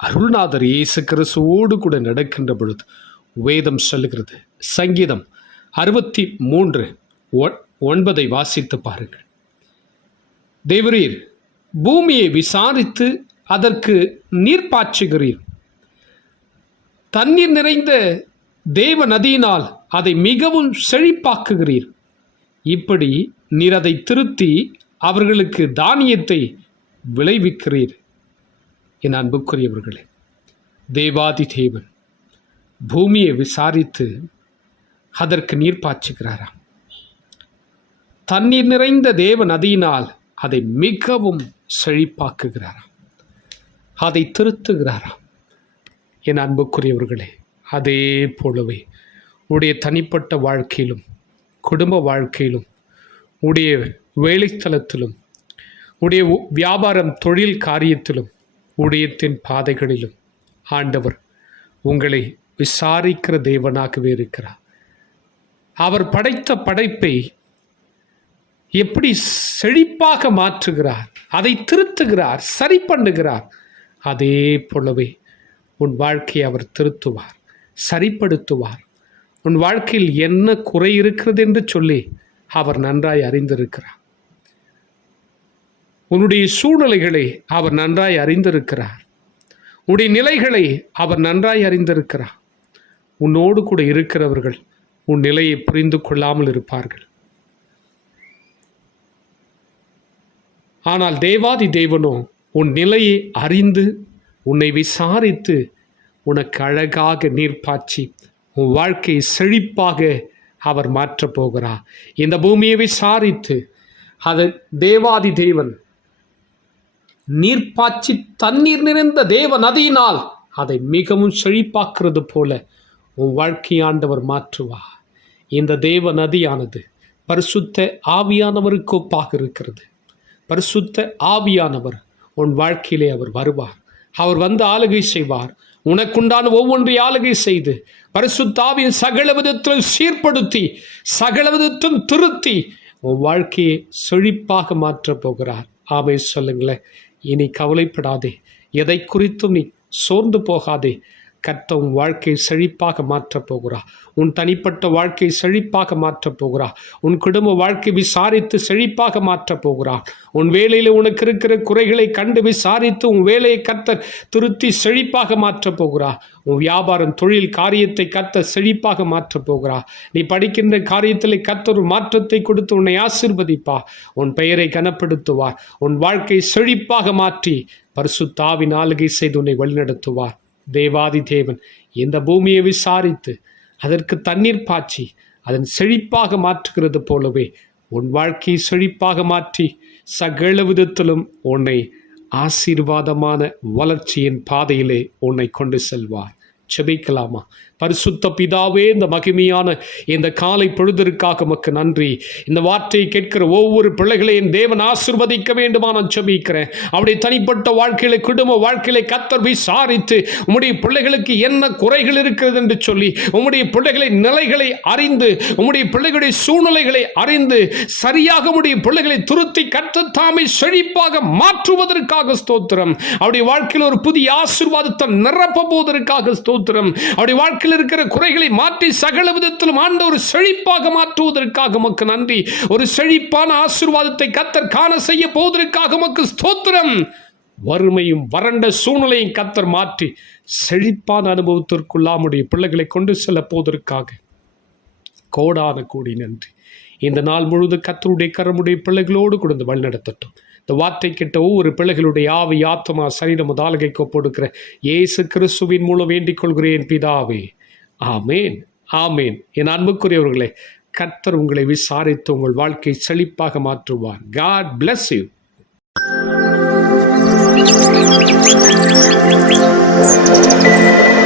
அருள்நாதர் இயேசு கிறிஸ்துவோடு கூட நடக்கின்ற பொழுது வேதம் சொல்லுகிறது. சங்கீதம் அறுபத்தி மூன்று ஒ- ஒன்பதை வாசித்து பாருங்கள். தேவரீர் பூமியை விசாரித்து அதற்கு நீர் பாய்ச்சுகிறீர். தண்ணீர் நிறைந்த தேவ நதியினால் அதை மிகவும் செழிப்பாக்குகிறீர். இப்படி நீர் அதை திருத்தி அவர்களுக்கு தானியத்தை விளைவிக்கிறீர். என் அன்புக்குரியவர்களே தேவாதி தேவன் பூமியை விசாரித்து அதற்கு நீர் பாய்ச்சுகிறாராம். தண்ணீர் நிறைந்த தேவ நதியினால் அதை மிகவும் செழிப்பாக்குகிறாராம். அதை திருத்துகிறாராம். என் அன்புக்குரியவர்களே அதே போலவே உடைய தனிப்பட்ட வாழ்க்கையிலும் குடும்ப வாழ்க்கையிலும் உடைய வேலைத்தலத்திலும் உடைய வியாபாரம் தொழில் காரியத்திலும் ஊழியத்தின் பாதைகளிலும் ஆண்டவர் உங்களை விசாரிக்கிற தேவனாகவே இருக்கிறார் அவர் படைத்த படைப்பை எப்படி செழிப்பாக மாற்றுகிறார் அதை திருத்துகிறார் சரி பண்ணுகிறார் அதே போலவே உன் வாழ்க்கையை அவர் திருத்துவார் சரிப்படுத்துவார். உன் வாழ்க்கையில் என்ன குறை இருக்கிறது என்று சொல்லி அவர் நன்றாய் அறிந்திருக்கிறார். உன்னுடைய சூழ்நிலைகளை அவர் நன்றாய் அறிந்திருக்கிறார். உன்னுடைய நிலைகளை அவர் நன்றாய் அறிந்திருக்கிறார். உன்னோடு கூட இருக்கிறவர்கள் உன் நிலையை புரிந்து கொள்ளாமல் இருப்பார்கள். ஆனால் தேவாதி தேவனோ உன் நிலையை அறிந்து உன்னை விசாரித்து உனக்கு அழகாக நீர் பாய்ச்சி உன் வாழ்க்கையை செழிப்பாக அவர் மாற்றப் போகிறார். இந்த பூமியை விசாரித்து அது தேவாதி தேவன் நீர்ப்பாய்ச்சி தண்ணீர் நிறைந்த தேவ நதியினால் அதை மிகவும் செழிப்பாக்குறது போல உன் வாழ்க்கையாண்டவர் மாற்றுவா மாற்றுவார். இந்த தேவ நதியானது பரிசுத்த ஆவியானவருக்கு ஒப்பாக இருக்கிறது. பரிசுத்த ஆவியானவர் உன் வாழ்க்கையிலே அவர் வருவார். அவர் வந்து ஆளுகை செய்வார். உனக்குண்டான ஒவ்வொன்றை ஆளுகை செய்து பரிசுத்தாவின் சகல விதத்திலும் சீர்படுத்தி சகல விதத்திலும் திருத்தி உன் வாழ்க்கையை செழிப்பாக மாற்றப் போகிறார். ஆமை சொல்லுங்களேன். இனி கவலைப்படாதே. எதை குறித்தும் நீ சோர்ந்து போகாதே. கர்த்த உன் வாழ்க்கை செழிப்பாக மாற்றப் போகிறார் உன் தனிப்பட்ட வாழ்க்கை செழிப்பாக மாற்றப் போகிறார் உன் குடும்ப வாழ்க்கை விசாரித்து செழிப்பாக மாற்றப் போகிறார் உன் வேலையில் உனக்கு இருக்கிற குறைகளை கண்டு விசாரித்து உன் வேலையை கத்த திருத்தி செழிப்பாக மாற்றப் போகிறார் உன் வியாபாரம் தொழில் காரியத்தை கத்த செழிப்பாக மாற்றப் போகிறார் நீ படிக்கின்ற காரியத்தில் கத்த ஒரு மாற்றத்தை கொடுத்து உன்னை ஆசிர்வதிப்பா. உன் பெயரை கனப்படுத்துவார். உன் வாழ்க்கை செழிப்பாக மாற்றி பரிசுத்தாவின் ஆளுகை செய்து உன்னை வழிநடத்துவார். தேவாதி தேவன் இந்த பூமியை விசாரித்து அதற்கு தண்ணீர் பாய்ச்சி அதன் செழிப்பாக மாற்றுகிறது போலவே உன் வாழ்க்கையை செழிப்பாக மாற்றி சகல விதத்திலும் உன்னை ஆசீர்வாதமான வளர்ச்சியின் பாதையிலே உன்னை கொண்டு செல்வார் செபிக்கலாமா? பரிசுத்த பிதாவே இந்த மகிமையான இந்த காலை பொழுதிற்காக உமக்கு நன்றி. இந்த வார்த்தையை கேட்கிற ஒவ்வொரு பிள்ளைகளையும் தேவன் ஆசிர்வதிக்க வேண்டுமா நான் செபிக்கிறேன். அவருடைய தனிப்பட்ட வாழ்க்கையில குடும்ப வாழ்க்கையில கத்தர் விசாரித்து உம்முடைய பிள்ளைகளுக்கு என்ன குறைகள் இருக்கிறது என்று சொல்லி உம்முடைய பிள்ளைகளை நிலைகளை அறிந்து உம்முடைய பிள்ளைகளுடைய சூழ்நிலைகளை அறிந்து சரியாக உடைய பிள்ளைகளை துருத்தி கற்றுத்தாமை செழிப்பாக மாற்றுவதற்காக ஸ்தோத்திரம். அவருடைய வாழ்க்கையில் ஒரு புதிய ஆசீர்வாதத்தை நிரப்ப போவதற்காக ஸ்தோத்திரம். அவருடைய வாழ்க்கையில் இருக்கிற குறைகளை மாற்றி சகல விதத்திலும் ஆண்ட ஒரு செழிப்பாக மாற்றுவதற்காக உமக்கு நன்றி. ஒரு செழிப்பான ஆசிர்வாதத்தை கத்தர் காண செய்ய போவதற்காக உமக்கு ஸ்தோத்திரம். வறுமையும் வறண்ட சூழ்நிலையும் கத்தர் மாற்றி செழிப்பான அனுபவத்திற்குள்ளாமுடைய பிள்ளைகளை கொண்டு செல்ல போவதற்காக. கோடான கோடி நன்றி. இந்த நாள் முழுது கத்தருடைய கரமுடைய பிள்ளைகளோடு கொடுத்து வழிநடத்தட்டும். இந்த வார்த்தை கிட்ட ஒவ்வொரு பிள்ளைகளுடைய ஆவி ஆத்மா சரீரம் முதலாகை கொடுக்கிற இயேசு கிறிஸ்துவின் மூலம் வேண்டிக் கொள்கிறேன் பிதாவே. ஆமேன் ஆமேன். என் அன்புக்குரியவர்களே கர்த்தர் உங்களை விசாரித்து உங்கள் வாழ்க்கை செழிப்பாக மாற்றுவார். God bless you